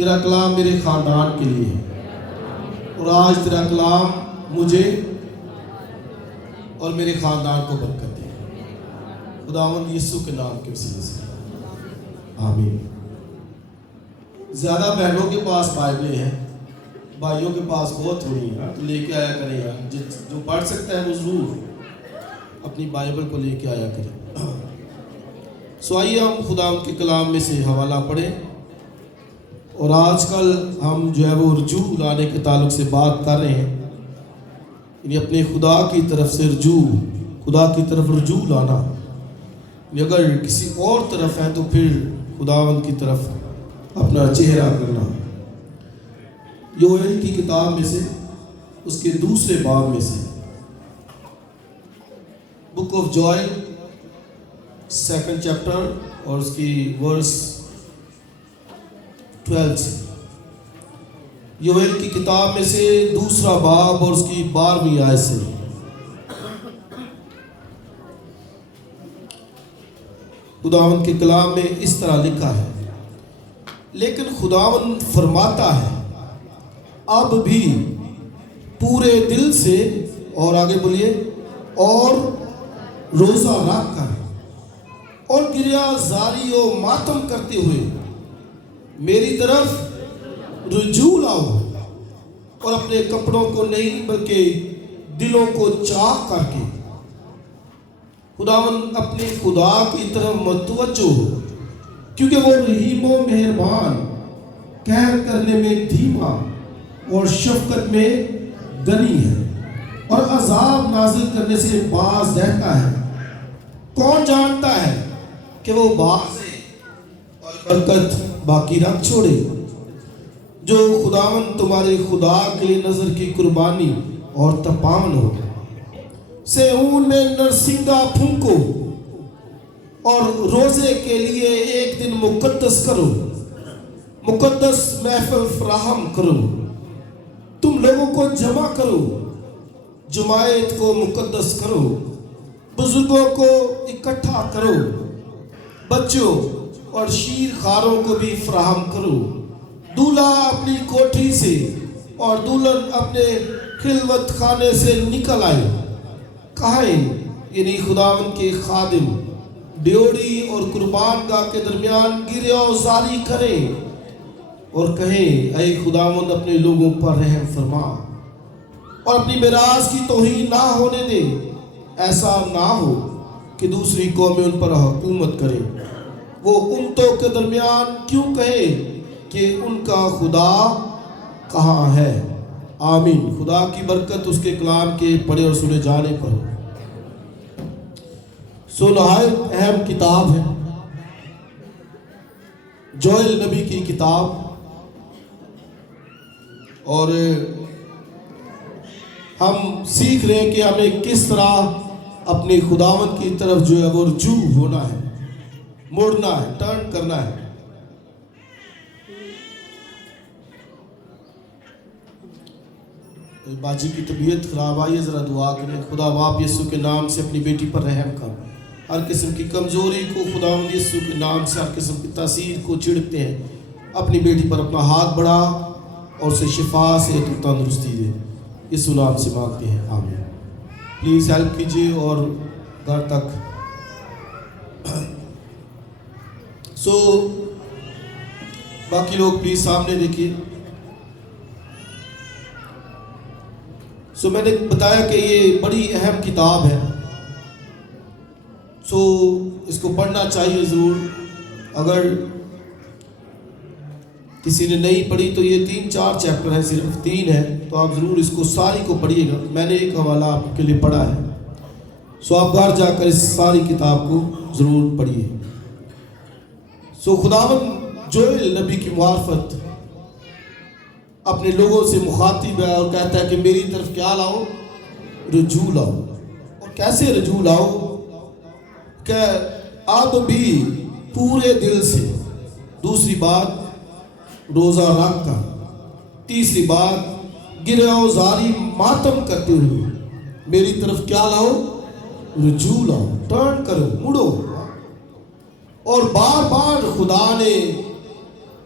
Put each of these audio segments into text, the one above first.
تیرا کلام میرے خاندان کے لیے ہے، اور آج تیرا کلام مجھے اور میرے خاندان کو برکت دے، خداوند یسوع کے نام کے وسیلے سے آمین۔ زیادہ بہنوں کے پاس بائبلیں ہیں، بھائیوں کے پاس بہت تھوڑی ہیں، تو لے کے آیا کریں یار، جو پڑھ سکتا ہے وہ ضرور اپنی بائبل کو لے کے آیا کریں۔ سو آئیے ہم خداوند کے کلام میں سے حوالہ پڑھیں، اور آج کل ہم جو ہے وہ رجوع لانے کے تعلق سے بات کر رہے ہیں، یعنی اپنے خدا کی طرف سے رجوع، خدا کی طرف رجوع لانا، یعنی اگر کسی اور طرف ہے تو پھر خداوند کی طرف اپنا چہرہ کرنا۔ یوئیل کی کتاب میں سے اس کے دوسرے باب میں سے، بک آف جوئیل 2 چیپٹر اور اس کی ورس 12 سے، یوئیل کی کتاب میں سے دوسرا باب اور اس کی 12ویں آیت سے، خداوند کے کلام میں اس طرح لکھا ہے، لیکن خداوند فرماتا ہے اب بھی پورے دل سے، اور آگے بولیے، اور روزہ رکھ کر اور گریہ زاری و ماتم کرتے ہوئے میری طرف رجوع لاؤ، اور اپنے کپڑوں کو نہیں بلکہ دلوں کو چاک کر کے خداوند اپنے خدا کی طرف متوجہ ہو، کیونکہ وہ رحیم و مہربان، قہر کرنے میں دھیما اور شفقت میں غنی ہے، اور عذاب نازل کرنے سے باز رہتا ہے۔ کون جانتا ہے کہ وہ باز ہے اور برکت باقی رکھ چھوڑے؟ جو خداوند تمہارے خدا کے لیے نظر کی قربانی اور تپاون ہو، سیون میں نرسنگا پھونکو، اور روزے کے لیے ایک دن مقدس کرو، مقدس محفل فراہم کرو، تم لوگوں کو جمع کرو، جماعت کو مقدس کرو، بزرگوں کو اکٹھا کرو، بچوں اور شیر خاروں کو بھی فراہم کرو، دولہا اپنی کوٹھی سے اور دلہن اپنے خلوت خانے سے نکل آئے، کاہن یعنی خداوند کے خادم ڈیوڑی اور قربان گاہ کے درمیان گریہ و زاری کریں اور کہیں اے خداوند اپنے لوگوں پر رحم فرما اور اپنی میراث کی توہین نہ ہونے دے، ایسا نہ ہو کہ دوسری قومیں ان پر حکومت کریں۔ وہ امتوں کے درمیان کیوں کہے کہ ان کا خدا کہاں ہے؟ آمین۔ خدا کی برکت اس کے کلام کے پڑھے اور سنے جانے پر۔ سو نہایت اہم کتاب ہے جوئیل نبی کی کتاب، اور ہم سیکھ رہے ہیں کہ ہمیں کس طرح اپنے خداوند کی طرف جو ہے وہ رجوع ہونا ہے، مڑنا ہے، ٹرن کرنا ہے۔ باجی کی طبیعت خراب آئی ہے، ذرا دعا کریں، خدا باپ یسوع کے نام سے اپنی بیٹی پر رحم کر، ہر قسم کی کمزوری کو خداوند یسوع کے نام سے، ہر قسم کی تاثیر کو چھڑکتے ہیں، اپنی بیٹی پر اپنا ہاتھ بڑھا اور اسے شفا سے تو تندرستی دے، یسوع نام سے مانگتے ہیں، آمین۔ پلیز ہیلپ کیجیے اور گھر تک۔ سو باقی لوگ پلیز سامنے دیکھیے۔ سو میں نے بتایا کہ یہ بڑی اہم کتاب ہے، سو اس کو پڑھنا چاہیے ضرور۔ اگر کسی نے نہیں پڑھی تو یہ 3-4 چیپٹر ہیں، صرف 3 ہیں، تو آپ ضرور اس کو ساری کو پڑھیے گا۔ میں نے ایک حوالہ آپ کے لیے پڑھا ہے، سو آپ گھر جا کر اس ساری کتاب کو ضرور پڑھیے۔ سو خداوند جوئیل نبی کی معرفت اپنے لوگوں سے مخاطب ہے اور کہتا ہے کہ میری طرف کیا لاؤ؟ رجوع لاؤ۔ اور کیسے رجوع لاؤ؟ کہ اب بھی پورے دل سے، دوسری بات روزہ رکھ کر، تیسری بات گریہ و زاری ماتم کرتے ہوئے میری طرف کیا لاؤ؟ رجوع لاؤ، ٹرن کرو، مڑو۔ اور بار بار خدا نے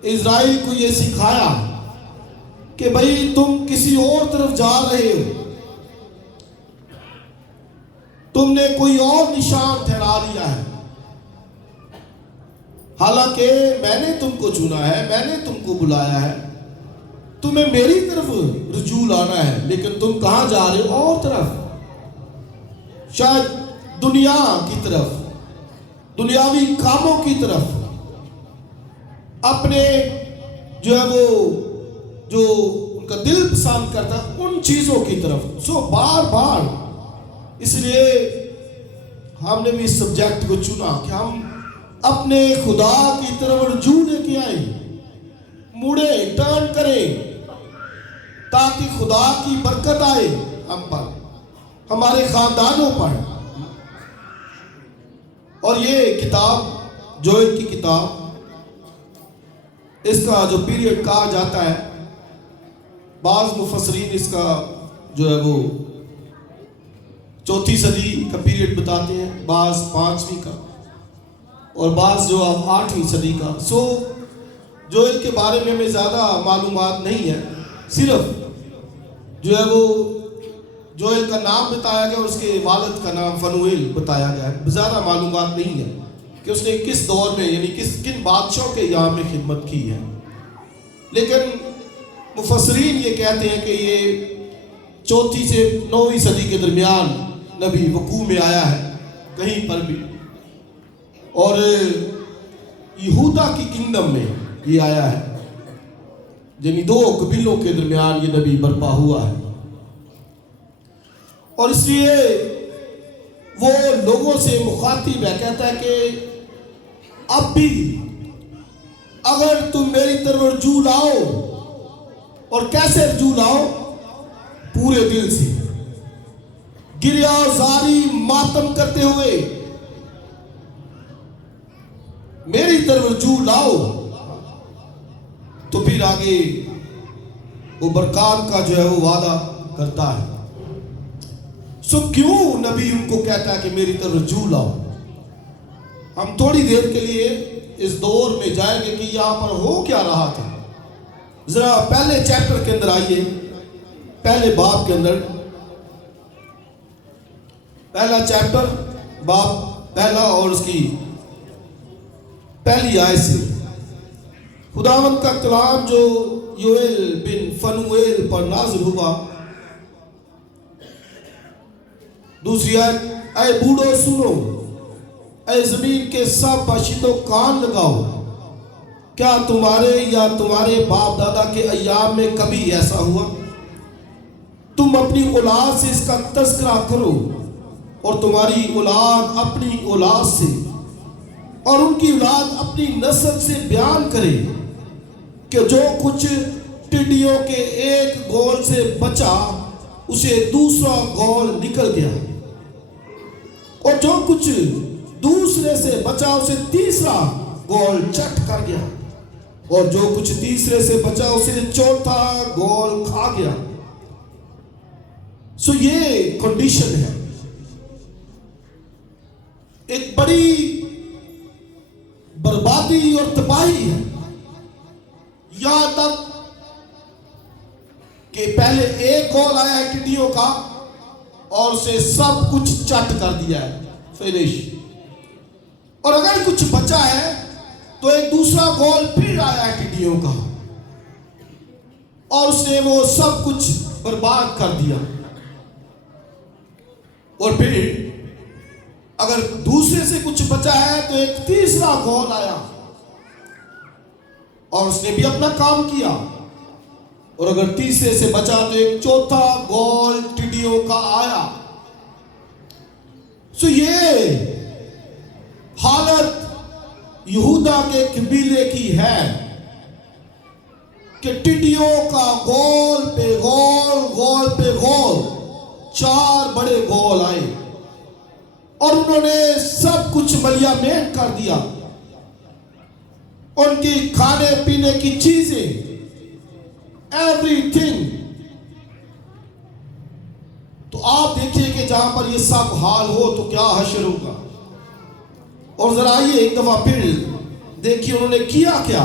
اسرائیل کو یہ سکھایا کہ بھئی تم کسی اور طرف جا رہے ہو، تم نے کوئی اور نشان ٹھہرا لیا ہے، حالانکہ میں نے تم کو چنا ہے، میں نے تم کو بلایا ہے، تمہیں میری طرف رجوع لانا ہے، لیکن تم کہاں جا رہے ہو؟ اور طرف، شاید دنیا کی طرف، دنیاوی کاموں کی طرف، اپنے جو ہے وہ جو ان کا دل پسند کرتا ان چیزوں کی طرف۔ بار بار اس لیے ہم نے بھی اس سبجیکٹ کو چنا کہ ہم اپنے خدا کی طرف رجوع لے کے آئیں، مڑے ٹرن کریں، تاکہ خدا کی برکت آئے ہم پر، ہمارے خاندانوں پر۔ اور یہ کتاب جوئل کی کتاب، اس کا جو پیریڈ کہا جاتا ہے، بعض مفسرین اس کا جو ہے وہ 4 صدی کا پیریڈ بتاتے ہیں، بعض 5ویں کا، اور بعض جو 8ویں صدی کا۔ جوئل کے بارے میں ہمیں زیادہ معلومات نہیں ہے، صرف جو ہے وہ جوئل کا نام بتایا گیا اور اس کے والد کا نام فنویل بتایا گیا ہے۔ زیادہ معلومات نہیں ہے کہ اس نے کس دور میں، یعنی کن بادشاہوں کے یہاں میں خدمت کی ہے، لیکن مفسرین یہ کہتے ہیں کہ یہ 4 سے 9ویں صدی کے درمیان نبی وقوع میں آیا ہے کہیں پر بھی، اور یہودا کی کنگڈم میں یہ آیا ہے، یعنی 2 قبیلوں کے درمیان یہ نبی برپا ہوا ہے۔ اور اس لیے وہ لوگوں سے مخاطب ہے، کہتا ہے کہ اب بھی اگر تم میری طرف رجوع لاؤ، اور کیسے رجوع لاؤ؟ پورے دل سے، گریہ اور زاری ماتم کرتے ہوئے میری طرف رجوع لاؤ، تو پھر آگے وہ برکات کا جو ہے وہ وعدہ کرتا ہے۔ کیوں نبی ان کو کہتا ہے کہ میری طرف رجوع لاؤ؟ ہم تھوڑی دیر کے لیے اس دور میں جائیں گے کہ یہاں پر ہو کیا رہا تھا۔ ذرا پہلے چیپٹر کے اندر آئیے، پہلے باب کے اندر، پہلا چیپٹر، باب پہلا اور اس کی پہلی آیت سے خداوند کا کلام جو یوئیل بن فنویل پر نازل ہوا۔ دوسری آیت، اے بوڑھو سنو، اے زمین کے سب باشندوں کان لگاؤ، کیا تمہارے یا تمہارے باپ دادا کے ایام میں کبھی ایسا ہوا؟ تم اپنی اولاد سے اس کا تذکرہ کرو، اور تمہاری اولاد اپنی اولاد سے، اور ان کی اولاد اپنی نسل سے بیان کرے کہ جو کچھ ٹڈیوں کے ایک گول سے بچا اسے دوسرا گول نکل گیا، اور جو کچھ دوسرے سے بچا اسے تیسرا گول چٹ کر گیا، اور جو کچھ تیسرے سے بچا اسے چوتھا گول کھا گیا۔ یہ کنڈیشن ہے، ایک بڑی بربادی اور تباہی ہے، یہاں تک کہ پہلے ایک گول آیا ہے ٹڈیوں کا اور اسے سب کچھ چٹ کر دیا ہے، فنش۔ اور اگر کچھ بچا ہے تو ایک دوسرا گول پھر آیا ہے ٹڈیوں کا، اور اس نے وہ سب کچھ برباد کر دیا۔ اور پھر اگر دوسرے سے کچھ بچا ہے تو ایک تیسرا گول آیا اور اس نے بھی اپنا کام کیا، اور اگر تیسرے سے بچا تو ایک چوتھا گول ٹڈیوں کا آیا۔ یہ حالت یہودا کے قبیلے کی ہے کہ ٹڈیوں کا گول پہ گول، گول پہ گول، 4 بڑے گول آئے، اور انہوں نے سب کچھ ملیا میٹ کر دیا۔ ان کی کھانے پینے کی چیزیں، ایوری تھنگ۔ تو آپ دیکھیے کہ جہاں پر یہ سب حال ہو تو کیا حشر ہوگا۔ اور ذرا آئیے ایک دفعہ پھر دیکھیے انہوں نے کیا کیا۔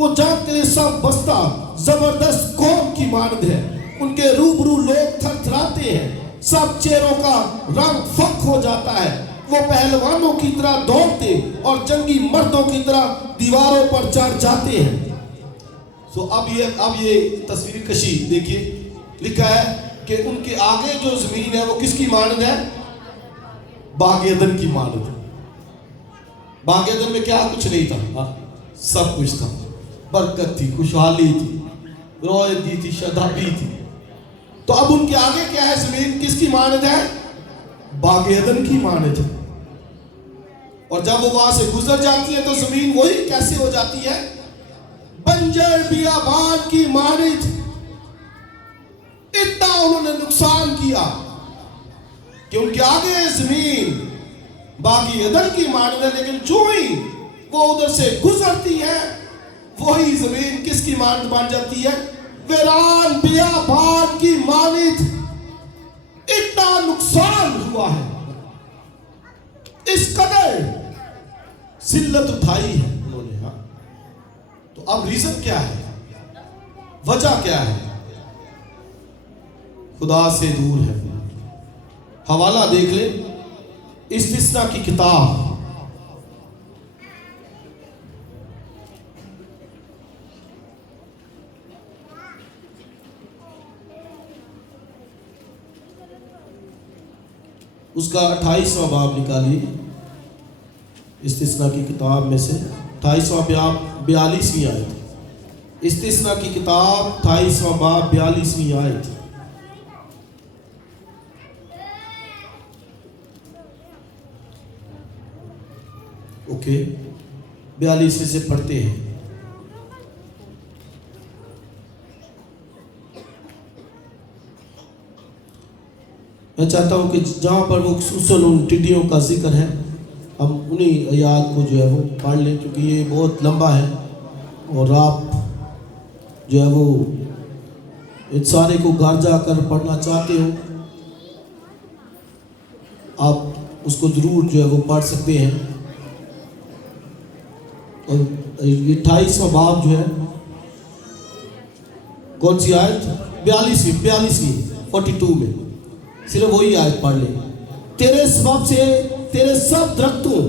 وہ جان کے سب بستہ زبردست قوم کی مانند ہے، ان کے روبرو لوگ تھر تھراتے ہیں، سب چہروں کا رنگ فک ہو جاتا ہے، وہ پہلوانوں کی طرح دوڑتے اور جنگی مردوں کی طرح دیواروں پر چڑھ جاتے ہیں۔ اب یہ تصویر کشی دیکھیے، لکھا ہے کہ ان کے آگے جو زمین ہے وہ کس کی مانند ہے؟ باغ عدن کی مانند۔ باغ عدن میں کیا کچھ نہیں تھا؟ سب کچھ تھا، برکت تھی، خوشحالی تھی، رویتی تھی، شادابی تھی۔ تو اب ان کے آگے کیا ہے؟ زمین کس کی مانند ہے؟ باغ عدن کی مانند ہے۔ اور جب وہ وہاں سے گزر جاتی ہے تو زمین وہی کیسے ہو جاتی ہے؟ بنجر بیابان کی مانند۔ اتنا انہوں نے نقصان کیا کہ ان کے آگے زمین باغی عدن کی مانند ہے، لیکن جو ہی وہ ادھر سے گزرتی ہے وہی زمین کس کی مانند بن جاتی ہے؟ ویران بیابان کی مانند۔ اتنا نقصان ہوا ہے، اس قدر ذلت اٹھائی ہے انہوں نے۔ تو اب ریزن کیا ہے؟ وجہ کیا ہے؟ خدا سے دور ہے۔ حوالہ دیکھ لیں، استثناء کی کتاب، اس کا 28واں باب نکالیے، استثناء کی کتاب میں سے 28واں باب 42ویں آیت۔ استثناء کی کتاب 28واں باب 42ویں آیت۔ اوکے، 42 سے پڑھتے ہیں۔ میں چاہتا ہوں کہ جہاں پر وہ خصوصاً ان ٹڈیوں کا ذکر ہے ہم انہی آیات کو جو ہے وہ پڑھ لیں، کیونکہ یہ بہت لمبا ہے اور آپ جو ہے وہ ان سارے کو گھر جا کر پڑھنا چاہتے ہو، آپ اس کو ضرور جو ہے وہ پڑھ سکتے ہیں۔ اور یہ 28واں باب جو ہے، کون سی آیت؟ 42ویں 42 میں، صرف وہی آیت پڑھ لیں۔ تیرے سبب سے تیرے سب درختوں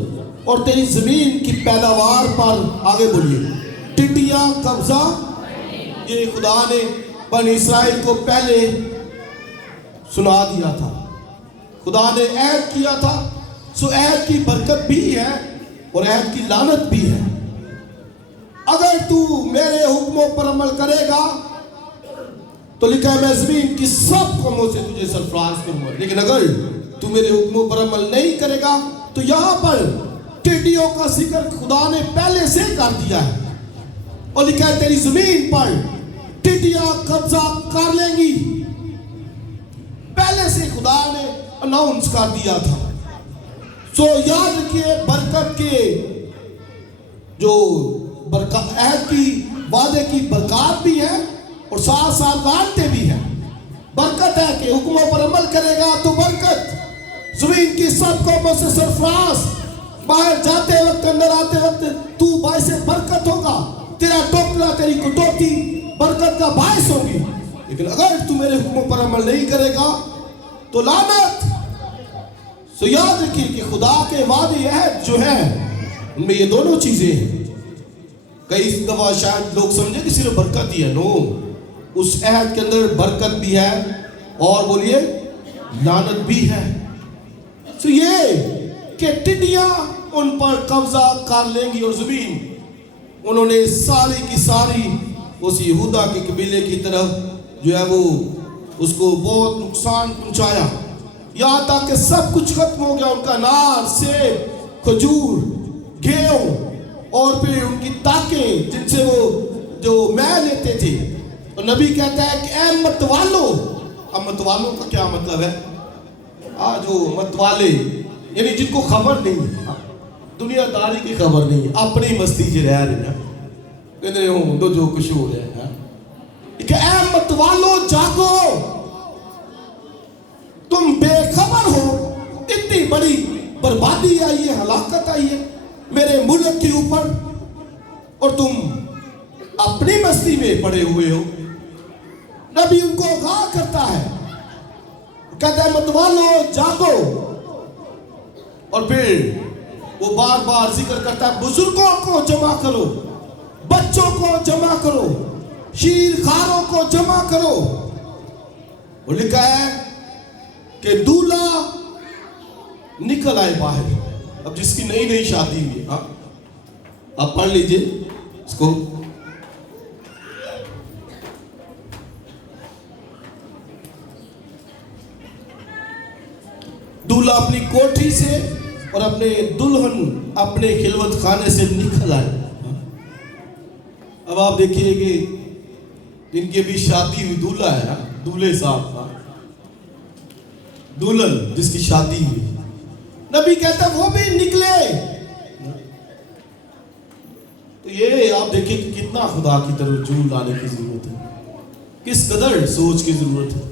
اور تیری زمین کی پیداوار پر، آگے بولیے، ٹڈیاں قبضہ۔ یہ خدا نے بنی اسرائیل کو پہلے سنا دیا تھا، خدا نے عہد کیا تھا، سو عہد کی برکت بھی ہے اور عہد کی لعنت بھی ہے۔ اگر تو میرے حکموں پر عمل کرے گا تو لکھا ہے میں زمین کی سب قوموں سے تجھے سرفراز کروں گا، لیکن اگر تو میرے حکموں پر عمل نہیں کرے گا تو یہاں پر ٹڈیوں کا ذکر خدا نے پہلے سے کر دیا ہے، اور لکھا ہے تیری زمین پر ٹڈیاں قبضہ کر لیں گی۔ پہلے سے خدا نے اناؤنس کر دیا تھا۔ سو یاد رکھیے، برکت کے جو عہد کی وعدے کی برکات بھی ہے اور ساتھ ساتھ لعنتیں بھی ہیں۔ برکت ہے کہ حکموں پر عمل کرے گا تو برکت، زمین کی سب قوموں سے سرفراز، باہر جاتے وقت اندر آتے وقت تو باعث برکت ہوگا، تیرا ٹوکرا تیری کٹوتی برکت کا باعث ہوگی۔ لیکن اگر تو میرے حکموں پر عمل نہیں کرے گا تو لعنت۔ سو یاد رکھیے کہ خدا کے وعدے عہد جو ہے ان میں یہ دونوں چیزیں ہیں۔ کئی دفعہ شاید لوگ سمجھے کہ صرف برکت ہی ہے، نو، اس عہد کے اندر برکت بھی ہے اور بولیے لعنت بھی ہے۔ سو یہ کہ ٹڈیاں ان پر قبضہ کر لیں گی، اور زمین انہوں نے ساری کی ساری اس یہودا کے قبیلے کی طرف جو ہے وہ اس کو بہت نقصان پہنچایا، یہاں تک کہ سب کچھ ختم ہو گیا، ان کا انار، سیب، کھجور، گیہوں، اور پھر ان کی تاکیں جن سے وہ جو مے لیتے تھے۔ اور نبی کہتا ہے کہ اے متوالو۔ اب متوالوں کا کیا مطلب ہے؟ جو متوالے یعنی جن کو خبر نہیں ہے، دنیا داری کی خبر نہیں ہے، اپنی مستی سے رہ رہے ہیں، کہتے ہیں ہوں تو جو کچھ ہو رہا ہے، کہ اے متوالو جاگو، تم بے خبر ہو، اتنی بڑی بربادی آئی ہے، ہلاکت آئی ہے میرے ملک کے اوپر، اور تم پرستی میں پڑے ہوئے ہو. نبی ان کو آگاہ کرتا ہے, کہتا ہے متوالو جاگو. اور پھر وہ بار بار ذکر کرتا ہے بزرگوں کو جمع کرو, بچوں کو جمع کرو, شیر خاروں کو جمع کرو. وہ لکھا ہے کہ دولہا نکل آئے باہر. اب جس کی نئی نئی شادی ہوئی, ہاں آپ پڑھ لیجئے اس کو. دولہا اپنی کوٹھی سے اور اپنے دلہن اپنے خلوت خانے سے نکل آئے. اب آپ دیکھیے کہ جن کی ابھی شادی ہوئی دولہا ہے, دولہے صاحب, دلہن جس کی شادی ہوئی, نبی کہتا ہے وہ بھی نکلے. تو یہ آپ دیکھیں کہ کتنا خدا کی طرف رجوع لانے کی ضرورت ہے, کس قدر سوچ کی ضرورت ہے.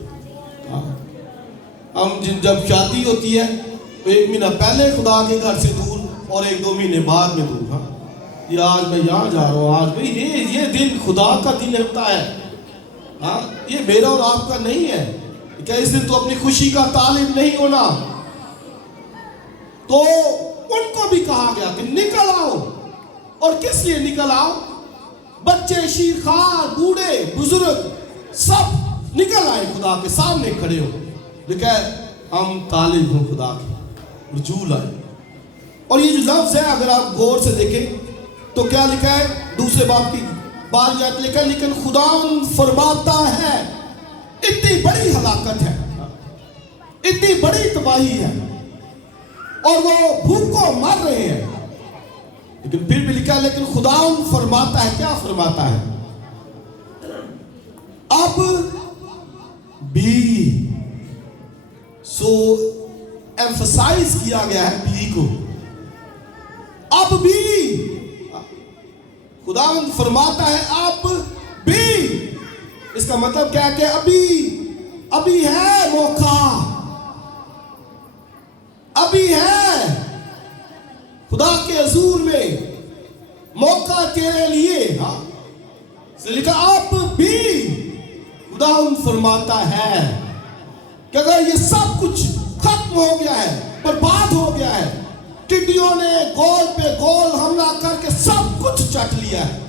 ہم جب شادی ہوتی ہے تو 1 مہینہ پہلے خدا کے گھر سے دور اور 1-2 مہینے بعد میں دور. ہاں یہ آج میں یہاں جا رہا ہوں, آج بھئی یہ دن خدا کا دن ہوتا ہے. ہاں یہ میرا اور آپ کا نہیں ہے. کیا اس دن تو اپنی خوشی کا طالب نہیں ہونا. تو ان کو بھی کہا گیا کہ نکل آؤ. اور کس لیے نکل آؤ؟ بچے, شیرخوار, بوڑھے, بزرگ سب نکل آئے, خدا کے سامنے کھڑے ہو. لکھا ہے ہم طالب ہوں خدا کے, رجوع لائے. اور یہ جو لفظ ہے اگر آپ غور سے دیکھیں تو کیا لکھا ہے؟ دوسرے باب کی 12 آیت لکھا ہے لیکن خدا فرماتا ہے اتنی بڑی ہلاکت ہے, اتنی بڑی تباہی ہے اور وہ بھوکوں مر رہے ہیں. لیکن پھر بھی لکھا ہے لیکن خدا فرماتا ہے, کیا فرماتا ہے؟ اب بھی. سو ایمفسائز کیا گیا ہے بھی کو. اب بھی خداوند فرماتا ہے اب بھی. اس کا مطلب کیا ہے کہ ابھی ہے موقع, ابھی ہے خدا کے حضور میں موقع تیرے لیے. لکھا اب بھی خداوند فرماتا ہے کہ اگر یہ سب کچھ ختم ہو گیا ہے, برباد ہو گیا ہے, ٹڈیوں نے گول پہ گول حملہ کر کے سب کچھ چٹ لیا ہے,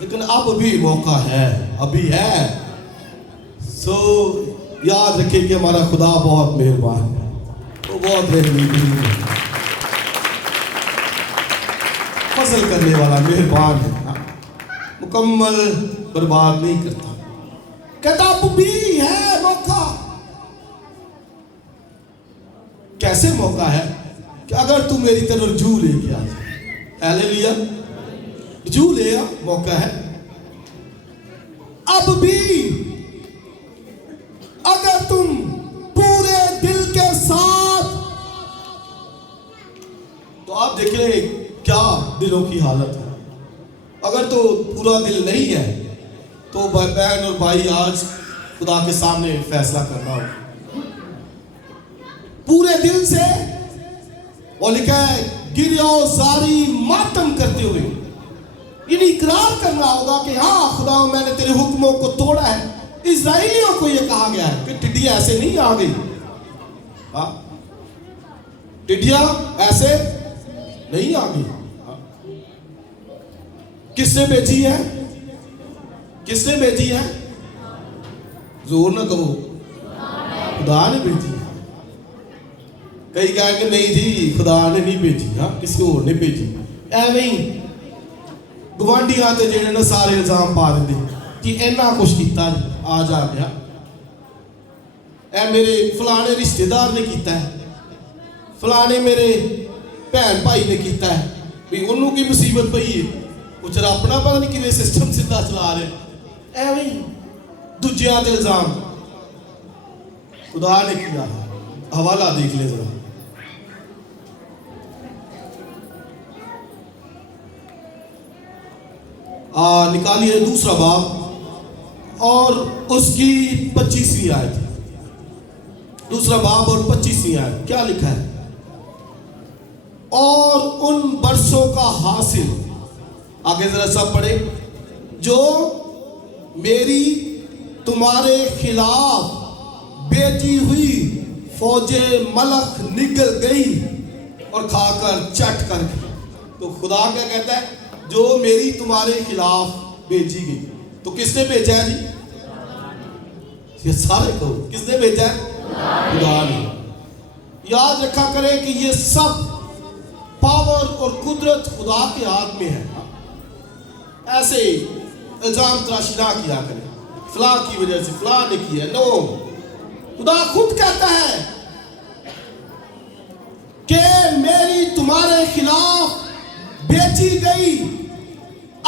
لیکن اب بھی موقع ہے, ابھی ہے. سو یاد رکھیں کہ ہمارا خدا بہت مہربان ہے, وہ بہت رحیم ہے, فضل کرنے والا, مہربان ہے, مکمل برباد نہیں کرتا. کہتا اب بھی ہے موقع. کیسے موقع ہے؟ کہ اگر تو میری طرف رجوع لے کے آ جائے. ہیلیلویا, رجوع لے آ, موقع ہے. اب بھی اگر تم پورے دل کے ساتھ, تو آپ دیکھ لیں کیا دلوں کی حالت ہے. اگر تو پورا دل نہیں ہے تو بہن اور بھائی آج خدا کے سامنے فیصلہ کرنا ہوگا پورے دل سے. اور لکھا ہے گریہ و زاری ماتم کرتے ہوئے, یعنی اقرار کرنا ہوگا کہ ہاں خدا میں نے تیرے حکموں کو توڑا ہے. اسرائیلیوں کو یہ کہا گیا ہے کہ ٹڈیاں ایسے نہیں آ گئی, ٹڈیاں ایسے نہیں آ گئی. کس نے بھیجی ہے؟ کس نے بھیجی ہے؟ زور نہ کہو, خدا نے بھیجی. کئی کہیں کہ نہیں جی خدا نے نہیں بھیجی, ہاں کسی اور نے بھیجی. ایویں گوانڈی آتے جڑے نا سارے الزام پا دیتے کہ اینا کچھ کیتا آج آ گیا, اے میرے فلانے رشتہ دار نے کیتا ہے, فلانے میرے بہن بھائی نے کیتا ہے, بھی انہوں کی مصیبت پئی ہے, کچھ اپنا پتہ نہیں کہ سسٹم سیدھا چلا رہے. ایویں دوجیاں دے الزام خدا نے کیا. حوالہ دیکھ لے ذرا. نکالیے دوسرا باب اور اس کی 25ویں آیت. دوسرا باب اور 25ویں آیت کیا لکھا ہے؟ اور ان برسوں کا حاصل, آگے ذرا سب پڑھے, جو میری تمہارے خلاف بھیجی ہوئی فوج ملک نکل گئی اور کھا کر چٹ کر گئی. تو خدا کیا کہتا ہے؟ جو میری تمہارے خلاف بھیجی گئی. تو کس نے بھیجا ہے جی؟ یہ سارے کو کس نے بھیجا ہے؟ خدا نے. یاد رکھا کرے کہ یہ سب پاور اور قدرت خدا کے ہاتھ میں ہے. ایسے الزام تراشی نہ کیا کرے فلاں کی وجہ سے فلاں نے کیا. نو، خدا خود کہتا ہے کہ میری تمہارے خلاف بیچی گئی.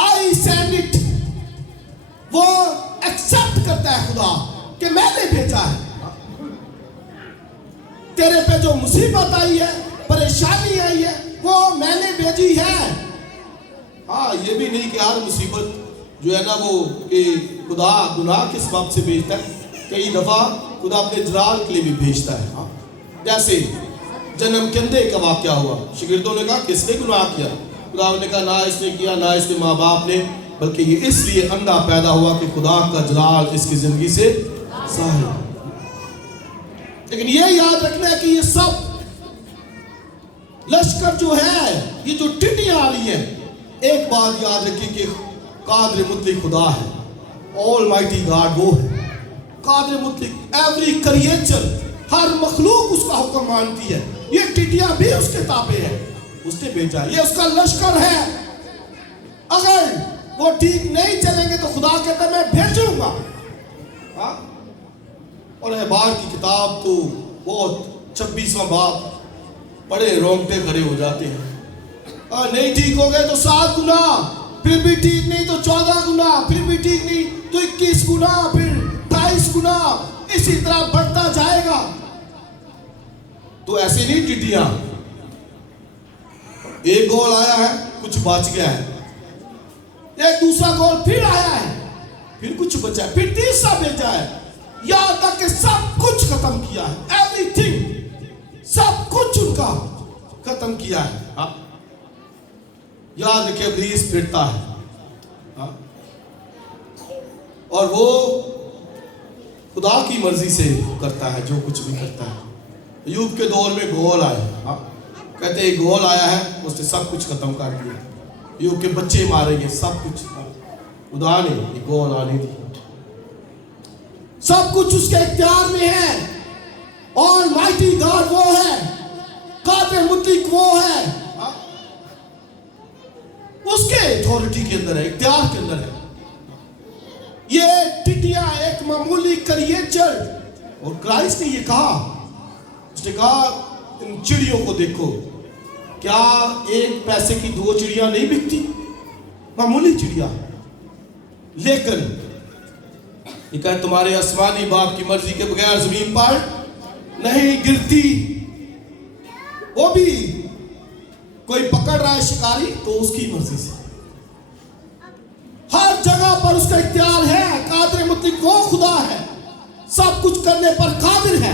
I send it. وہ ایکسپٹ کرتا ہے خدا کہ میں نے بھیجا ہے. تیرے پہ جو مصیبت آئی ہے، پریشانی آئی ہے، وہ میں نے بھیجی ہے. ہاں، یہ بھی نہیں کہ ہر مصیبت جو ہے نا وہ کہ خدا گناہ کے سبب سے بھیجتا ہے. کئی دفعہ خدا اپنے جلال کے لیے بھی بھیجتا ہے. جیسے جنم کے اندھے کا واقعہ ہوا، شاگردوں نے کہا کس نے گناہ کیا؟ خدا نے کہا نہ اس نے کیا نہ اس کے ماں باپ نے، بلکہ یہ اس لیے اندھا پیدا ہوا کہ خدا کا جلال اس کی زندگی سے ظاہر ہو. لیکن یہ یاد رکھنا ہے کہ یہ سب لشکر جو ہے، یہ جو ٹڈیاں آ رہی ہیں، ایک بات یاد رکھیں کہ قادر مطلق خدا ہے. آل مائٹی گاڈ وہ ہے قادر مطلق. ایوری کریچر، ہر مخلوق اس کا حکم مانتی ہے. یہ ٹڈیاں بھی اس کے تابع ہے. اس نے بھیجا، یہ اس کا لشکر ہے. اگر وہ ٹھیک نہیں چلیں گے تو خدا کہتا ہے میں بھیجوں گا. اور احبار کی کتاب تو بہت 26واں باب بڑے رونگٹے کھڑے ہو جاتے ہیں. نہیں ٹھیک ہو گئے تو 7 گنا، پھر بھی ٹھیک نہیں تو 14 گنا، پھر بھی ٹھیک نہیں تو 21 گنا، پھر 28 گنا، اسی طرح بڑھتا جائے گا. تو ایسے نہیں ٹڈیاں. ایک گول آیا ہے، کچھ بچ گیا ہے. ایک دوسرا گول پھر آیا ہے، پھر کچھ بچا ہے، پھر تیسرا بھیجا ہے، یہاں تک کہ سب کچھ ختم کیا ہے. ایوری تھنگ، سب کچھ ان کا ختم کیا ہے. یاد رکھے ابلیس پھرتا ہے اور وہ خدا کی مرضی سے کرتا ہے جو کچھ بھی کرتا ہے. ایوب کے دور میں گول آئے، کہتے ہیں گول آیا ہے، اس نے سب کچھ ختم کر دیا. ایوب کے بچے مارے گئے، سب کچھ خدا نے یہ گول آنے دی. سب کچھ اس کے اختیار میں ہے. آل مائٹی گاڈ وہ ہے، قادر مطلق وہ ہے، اس کے اتھارٹی کے اندر ہے، اختیار کے اندر ہے. یہ ٹڈیاں ایک معمولی کریچر. اور کرائسٹ نے یہ کہا، اس نے کہا ان چڑیوں کو دیکھو، کیا ایک پیسے کی 2 چڑیاں نہیں بکتی؟ معمولی چڑیا. لیکن یہ کہا تمہارے آسمانی باپ کی مرضی کے بغیر زمین پر نہیں گرتی. وہ بھی کوئی پکڑ رہا ہے شکاری تو اس کی مرضی سے. ہر جگہ پر اس کا اختیار ہے. قادر مطلق وہ خدا ہے، سب کچھ کرنے پر قادر ہے.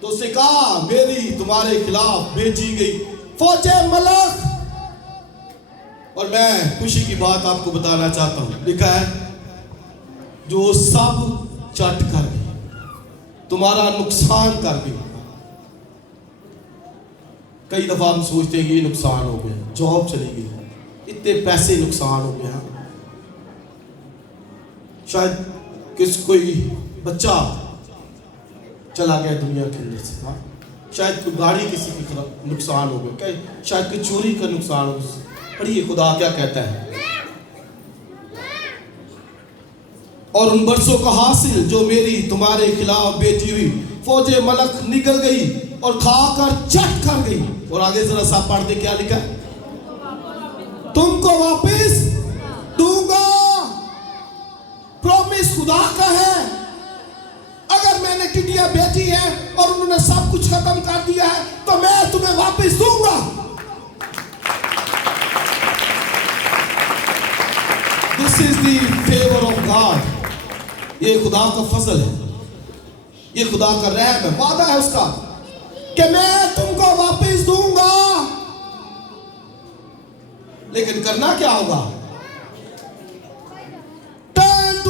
تو اس نے کہا میری تمہارے خلاف بھیجی گئی فوج ملک. اور میں خوشی کی بات آپ کو بتانا چاہتا ہوں، لکھا ہے جو سب چٹ کر گئی، تمہارا نقصان کر گئی. کئی دفعہ ہم سوچتے ہیں کہ یہ نقصان ہو گیا، جاب چلی گئی، اتنے پیسے نقصان ہو گیا. شاید کوئی بچہ چلا گیا دنیا کے اندر سے، شاید کوئی گاڑی کسی کی نقصان ہو گیا، شاید کوئی چوری کا نقصان ہو گیا. پڑھیے خدا کیا کہتا ہے. اور ان برسوں کا حاصل جو میری تمہارے خلاف بیچی ہوئی فوج ملک نکل گئی اور کھا کر چٹ کر گئی. اور آگے ذرا سا پڑھ دے کیا لکھا ہے، تم کو واپس دوں گا. پرومس خدا کا ہے. اگر میں نے ٹڈیاں بیچی ہے اور انہوں نے سب کچھ ختم کر دیا ہے تو میں تمہیں واپس دوں گا. This is the favor of God. یہ خدا کا فضل ہے، یہ خدا کا رحم ہے. وعدہ ہے اس کا کہ میں تم کو واپس دوں گا. لیکن کرنا کیا ہوگا؟ Turn to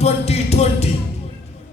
2020,